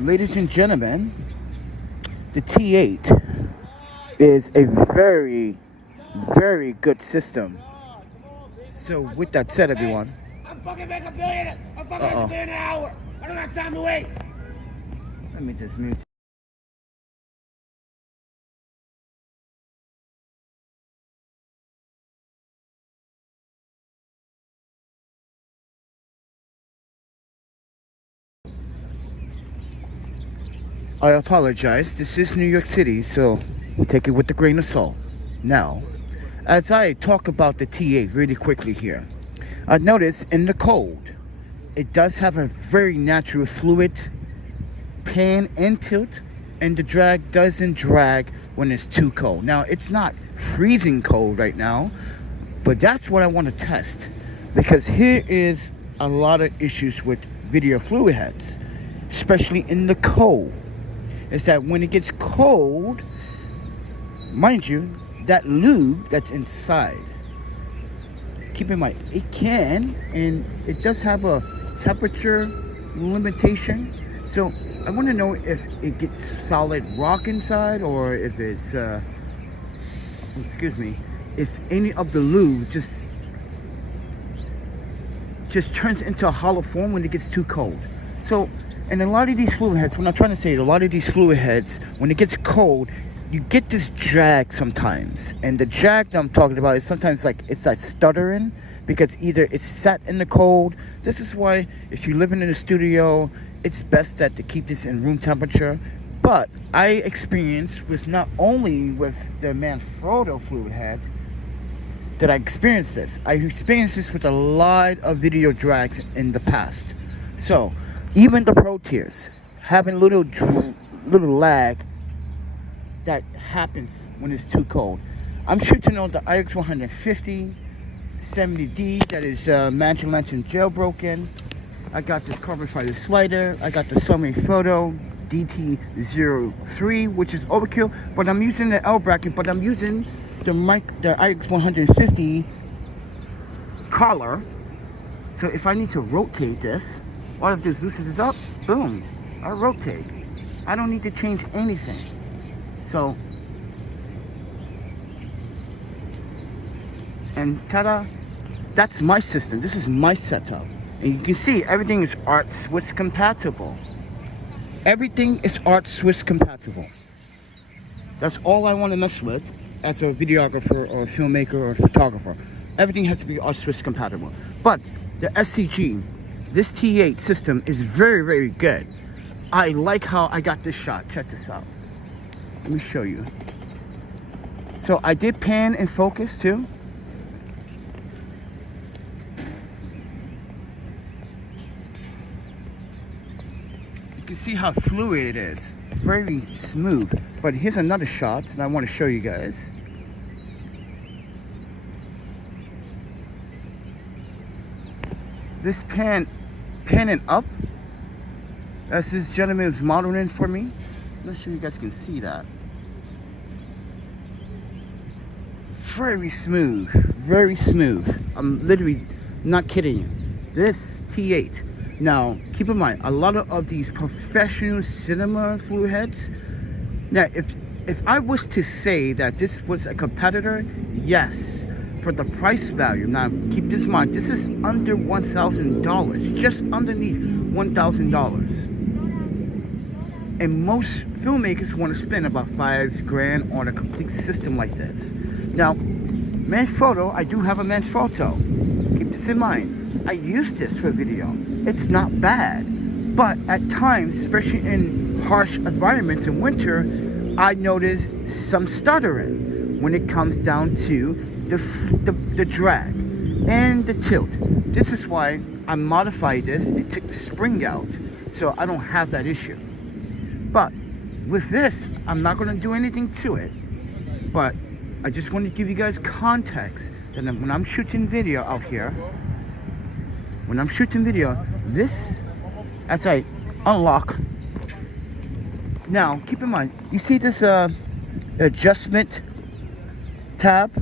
Ladies and gentlemen, the T8 is a very, very good system. So with that said, everyone, I'm fucking making $1 billion. I'm fucking making $1 billion an hour. I don't have time to waste. let me just mute. I apologize. This is New York City, so take it with a grain of salt. Now, as I talk about the T8 really quickly here, I noticed in the code, it does have a very natural fluid pan and tilt, and the drag doesn't drag when it's too cold. Now, it's not freezing cold right now, but that's what I want to test, because here is a lot of issues with video fluid heads, especially in the cold, is that when it gets cold, mind you, that lube that's inside, keep in mind, it can, and it does have a temperature limitation. So I want to know if it gets solid rock inside, or if it's, excuse me, if any of the lube just turns into a hollow form when it gets too cold. So, and a lot of these fluid heads, what I'm trying to say, a lot of these fluid heads, when it gets cold, you get this drag sometimes. And the drag that I'm talking about is sometimes like, it's like stuttering, because either it's sat in the cold. This is why if you're living in a studio, it's best that to keep this in room temperature. But I experienced with not only with the Manfrotto fluid head that I experienced this. I experienced this with a lot of video drags in the past. So even the Pro tiers having little lag that happens when it's too cold. I'm sure to know the IX 150 70D that is Mansion jailbroken. I got this carbon fiber slider. I got the Sony Photo DT03, which is overkill, but I'm using the L bracket, but I'm using the IX 150 collar. So if I need to rotate this, all I have to do is loosen this up, boom, I rotate. I don't need to change anything. So, and ta-da, that's my system. This is my setup. And you can see everything is Art Swiss compatible. Everything is Art Swiss compatible. That's all I want to mess with as a videographer or a filmmaker or a photographer. Everything has to be Art Swiss compatible. But the SCG, this T8 system is very, very good. I like how I got this shot. Check this out. Let me show you. So I did pan and focus too. You can see how fluid it is. Very smooth. But here's another shot that I want to show you guys. This panning up, as this gentleman is modeling for me. I'm not sure you guys can see that. Very smooth, very smooth. I'm literally not kidding you. This T8. Now, keep in mind, a lot of these professional cinema fluid heads. Now, if I was to say that this was a competitor, yes, for the price value. Now, keep this in mind. This is under $1,000, just underneath $1,000. And most filmmakers want to spend about $5 grand on a complete system like this. Now, Manfrotto, I do have a Manfrotto. Keep this in mind. I use this for video. It's not bad. But at times, especially in harsh environments in winter, I notice some stuttering when it comes down to the drag and the tilt. This is why I modified this and took the spring out, so I don't have that issue. But with this, I'm not going to do anything to it. But I just want to give you guys context that when I'm shooting video out here, when I'm shooting video, this, as I unlock. Now, keep in mind, you see this adjustment tab?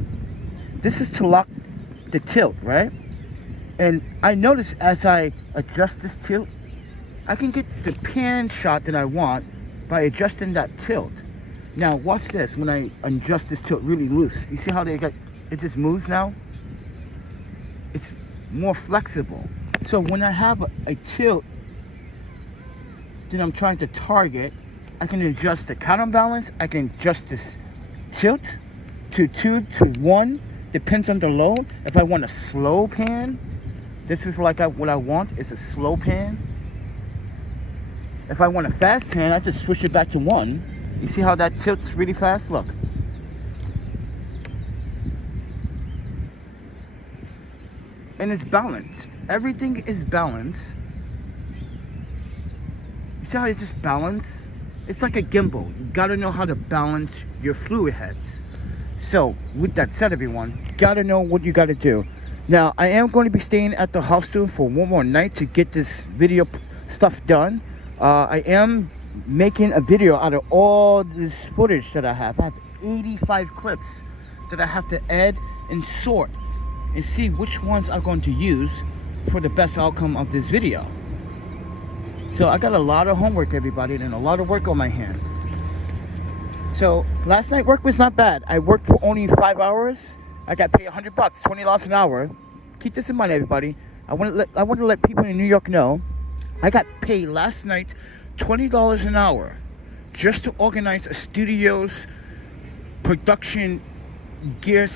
This is to lock the tilt, right? And I notice as I adjust this tilt, I can get the pan shot that I want by adjusting that tilt. Now watch this. When I adjust this tilt really loose, you see how it just moves now? It's more flexible. So when I have a tilt that I'm trying to target, I can adjust the counterbalance. I can adjust this tilt to 2 to 1, depends on the load. If I want a slow pan, this is like what I want is a slow pan. If I want a fast pan, I just switch it back to 1. You see how that tilts really fast? Look. And it's balanced. Everything is balanced. You see how it's just balanced? It's like a gimbal. You gotta know how to balance your fluid heads. So, with that said, everyone, gotta know what you gotta do. Now, I am going to be staying at the hostel for one more night to get this video stuff done. I am making a video out of all this footage that I have. I have 85 clips that I have to add and sort and see which ones I'm going to use for the best outcome of this video. So I got a lot of homework, everybody, and a lot of work on my hands. So last night work was not bad. I worked for only 5 hours. I got paid $100, $20 an hour. Keep this in mind, everybody. I want to let people in New York know I got paid last night $20 an hour just to organize a studio's production gear.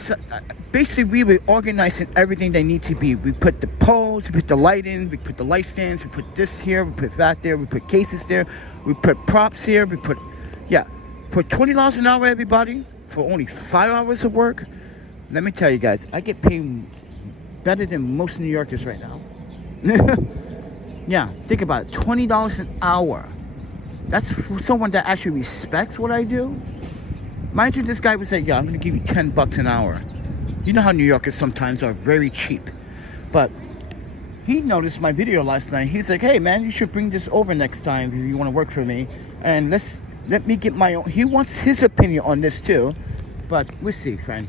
Basically, we were organizing everything they need to be. We put the poles, we put the light in, we put the light stands, we put this here, we put that there, we put cases there, we put props here, we put, yeah. For $20 an hour, everybody, for only 5 hours of work, let me tell you guys, I get paid better than most New Yorkers right now. Yeah, think about it, $20 an hour. That's for someone that actually respects what I do. Mind you, this guy would say, yeah, I'm gonna give you $10 an hour. You know how New Yorkers sometimes are very cheap. But he noticed my video last night. He's like, hey man, you should bring this over next time if you wanna work for me. And let me get my own. He wants his opinion on this too. But we'll see, friend.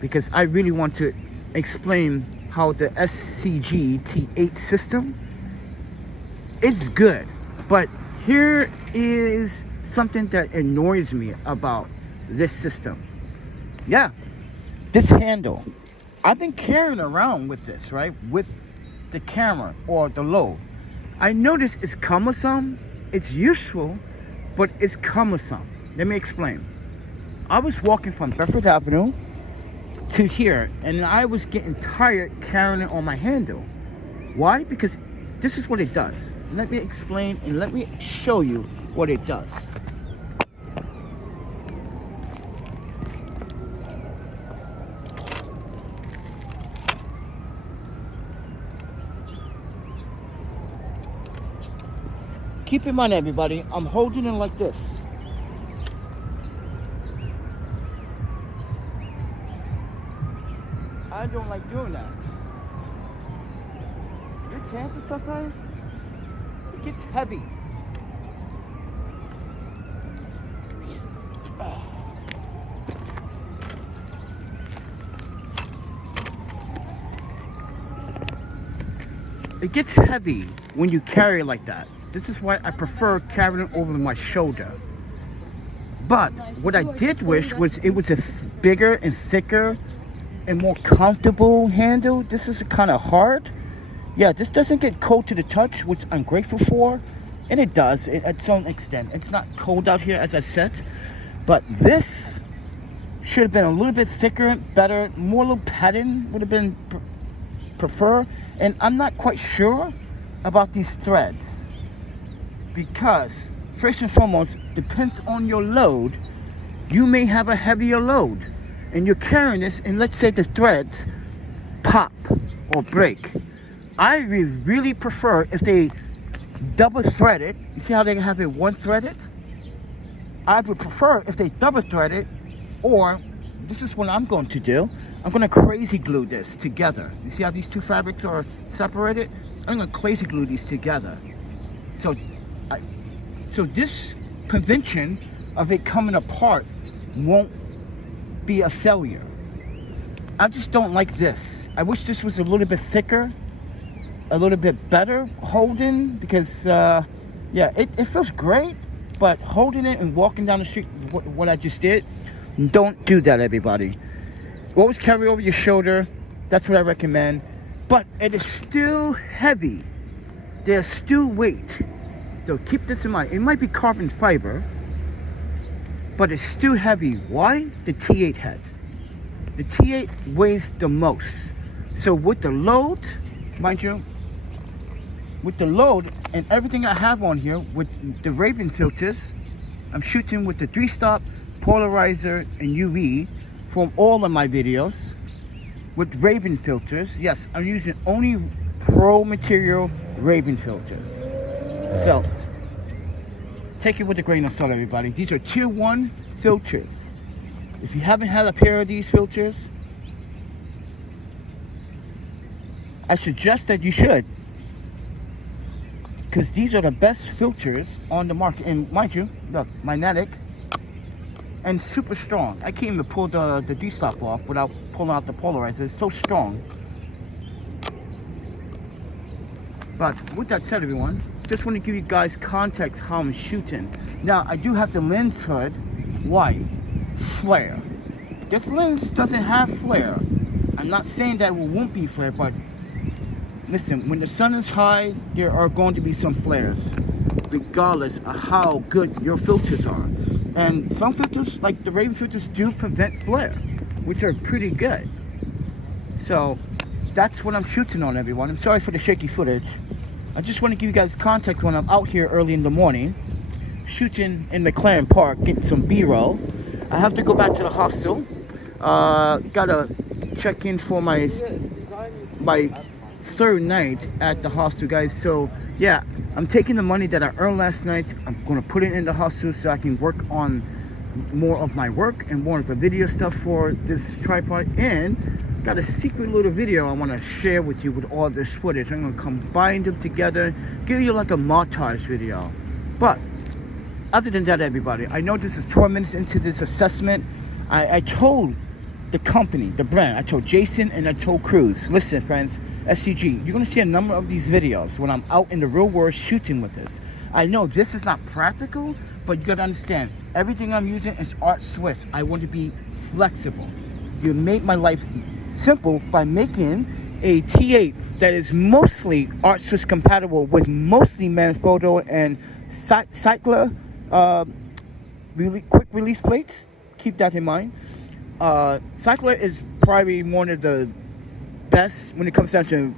Because I really want to explain how the SCG T8 system is good. But here is something that annoys me about this system. Yeah, this handle. I've been carrying around with this, right? With the camera or the load. I notice it's cumbersome. It's useful, but it's cumbersome. Let me explain. I was walking from Bedford Avenue to here, and I was getting tired carrying it on my handle. Why? Because this is what it does. Let me explain and let me show you what it does. Keep in mind, everybody, I'm holding it like this. I don't like doing that. This camper sometimes, it gets heavy. It gets heavy when you carry it like that. This is why I prefer carrying it over my shoulder. But what I did wish was it was a bigger and thicker and more comfortable handle. This is kind of hard. Yeah, this doesn't get cold to the touch, which I'm grateful for. And it does, at some extent. It's not cold out here, as I said. But this should have been a little bit thicker, better, more little padding would have been preferred. And I'm not quite sure about these threads. Because, first and foremost, depends on your load. You may have a heavier load. And you're carrying this, and let's say the threads pop or break. I really prefer if they double thread it. You see how they have it one threaded? I would prefer if they double thread it, or this is what I'm going to do. I'm going to crazy glue this together. You see how these two fabrics are separated? I'm going to crazy glue these together. So this prevention of it coming apart won't be a failure. I just don't like this. I wish this was a little bit thicker. a little bit better holding because yeah, it feels great, but holding it and walking down the street, what I just did, don't do that, everybody. Always carry over your shoulder. That's what I recommend. But it is still heavy. There's still weight. So keep this in mind. It might be carbon fiber, but it's still heavy. Why? The T8 head. The T8 weighs the most. So with the load, mind you, with the load and everything I have on here, with the Raven filters, I'm shooting with the 3-stop polarizer and UV from all of my videos with Raven filters. Yes, I'm using only pro material Raven filters. So take it with a grain of salt, everybody. These are tier 1 filters. If you haven't had a pair of these filters, I suggest that you should, because these are the best filters on the market. And mind you, look, magnetic and super strong. I can't even pull the D-stop off without pulling out the polarizer. It's so strong. But with that said, everyone, just want to give you guys context how I'm shooting. Now, I do have the lens hood. Why? Flare. This lens doesn't have flare. I'm not saying that it won't be flare, but listen, when the sun is high, there are going to be some flares, regardless of how good your filters are. And some filters, like the Raven filters, do prevent flare, which are pretty good. So that's what I'm shooting on, everyone. I'm sorry for the shaky footage. I just want to give you guys context when I'm out here early in the morning, shooting in McLaren Park, getting some B-roll. I have to go back to the hostel. Gotta check in for my third night at the hostel, guys. So yeah, I'm taking the money that I earned last night. I'm gonna put it in the hostel so I can work on more of my work and more of the video stuff for this tripod. And got a secret little video I want to share with you with all this footage. I'm gonna combine them together, give you like a montage video. But other than that, everybody, I know this is 12 minutes into this assessment. I told the company, the brand, I told Jason and I told Cruz, listen friends, SCG, you're going to see a number of these videos when I'm out in the real world shooting with this. I know this is not practical, but you got to understand, everything I'm using is art Swiss. I want to be flexible. You make my life simple by making a T8 that is mostly art Swiss compatible with mostly Manfrotto and Cycler really quick release plates. Keep that in mind. Cycler is probably one of the best when it comes down to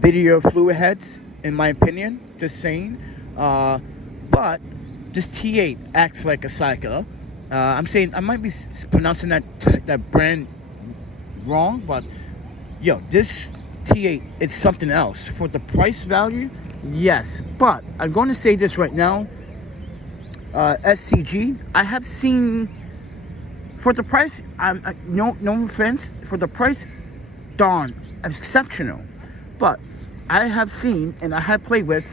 video fluid heads, in my opinion. Just saying. But this T8 acts like a Cycler. I'm saying I might be pronouncing that brand wrong, but yo, this T8 is something else. For the price value, yes. But I'm going to say this right now. SCG, I have seen for the price, no offense, for the price, darn exceptional. But I have seen and I have played with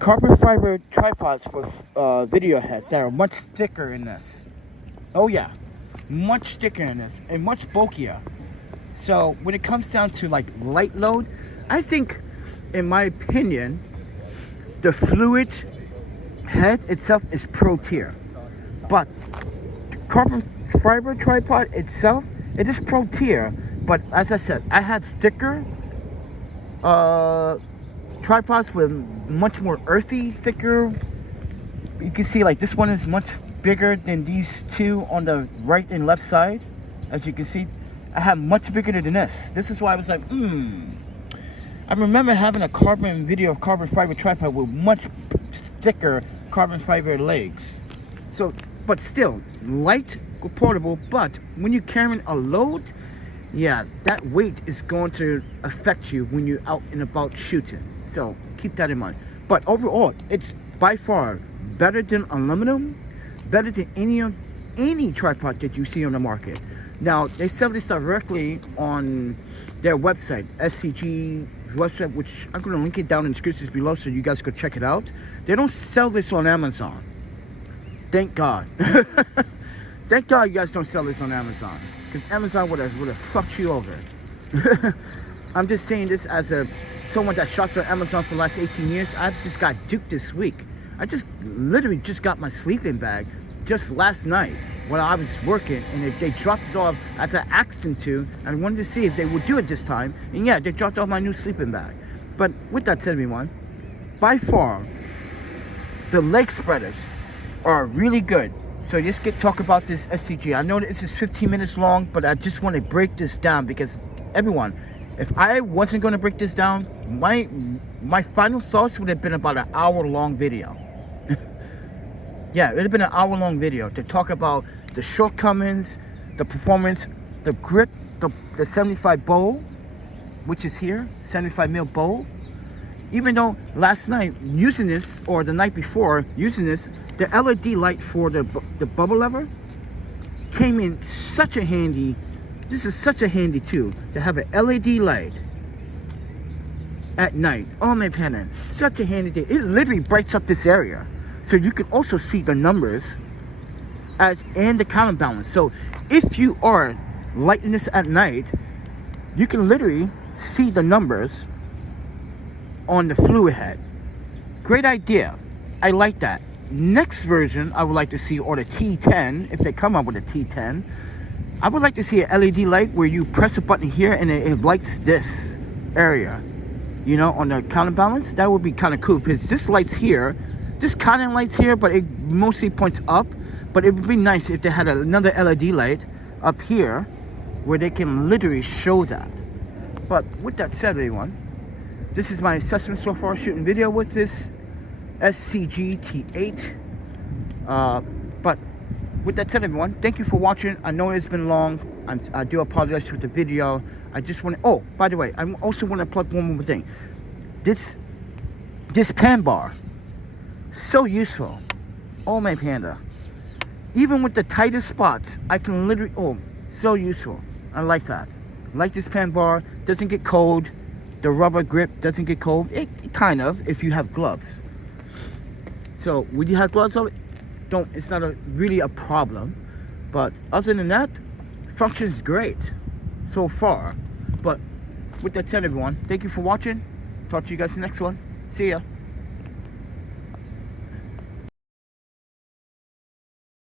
carbon fiber tripods for video heads that are much thicker in this. Oh yeah, much thicker in this and much bulkier. So when it comes down to like light load, I think, in my opinion, the fluid head itself is pro tier, but carbon fiber tripod itself, it is pro tier. But as I said, I had thicker tripods with much more earthy, thicker. You can see like this one is much bigger than these two on the right and left side. As you can see, I have much bigger than this. This is why I was like, I remember having a carbon fiber tripod with much thicker carbon fiber legs. So, but still light, portable. But when you're carrying a load, yeah, that weight is going to affect you when you're out and about shooting. So keep that in mind. But overall, it's by far better than aluminum, better than any tripod that you see on the market. Now they sell this directly on their website, SCG website, which I'm going to link it down in the description below so you guys could check it out. They don't sell this on Amazon. Thank God. Thank God you guys don't sell this on Amazon, because Amazon would have fucked you over. I'm just saying this as a someone that shops on Amazon for the last 18 years. I just got duped this week. I just literally just got my sleeping bag just last night when I was working, and they dropped it off as I asked them to, and I wanted to see if they would do it this time. And yeah, they dropped off my new sleeping bag. But with that said, everyone, by far, the leg spreaders are really good. So let's talk about this SCG. I know that this is 15 minutes long, but I just want to break this down because everyone, if I wasn't going to break this down, my final thoughts would have been about an hour-long video. Yeah, it would have been an hour-long video to talk about the shortcomings, the performance, the grip, the 75 bowl, which is here, 75 mil bowl. Even though last night using this, or the night before using this, the LED light for the bubble lever came in such a handy. This is such a handy tool to have an LED light at night. Oh my goodness, such a handy thing. It literally brights up this area, so you can also see the numbers and the counterbalance. So if you are lighting this at night, you can literally see the numbers on the fluid head. Great idea. I like that. Next version I would like to see, or the T10, if they come up with a T10, I would like to see an LED light where you press a button here and it lights this area, you know, on the counterbalance. That would be kind of cool, because this light's here, this kind of light's here, but it mostly points up. But it would be nice if they had another LED light up here where they can literally show that. But with that said, everyone, this is my assessment so far shooting video with this SCG T8. But with that said, everyone, thank you for watching. I know it's been long. I do apologize for the video. I just want to, oh, by the way, I also want to plug one more thing. This pan bar, so useful. Oh my panda. Even with the tightest spots, I can literally, oh, so useful. I like that. I like this pan bar. Doesn't get cold. The rubber grip doesn't get cold. It kind of, if you have gloves. So when you have gloves on, it's not really a problem. But other than that, functions great so far. But with that said, everyone, thank you for watching. Talk to you guys in the next one. See ya.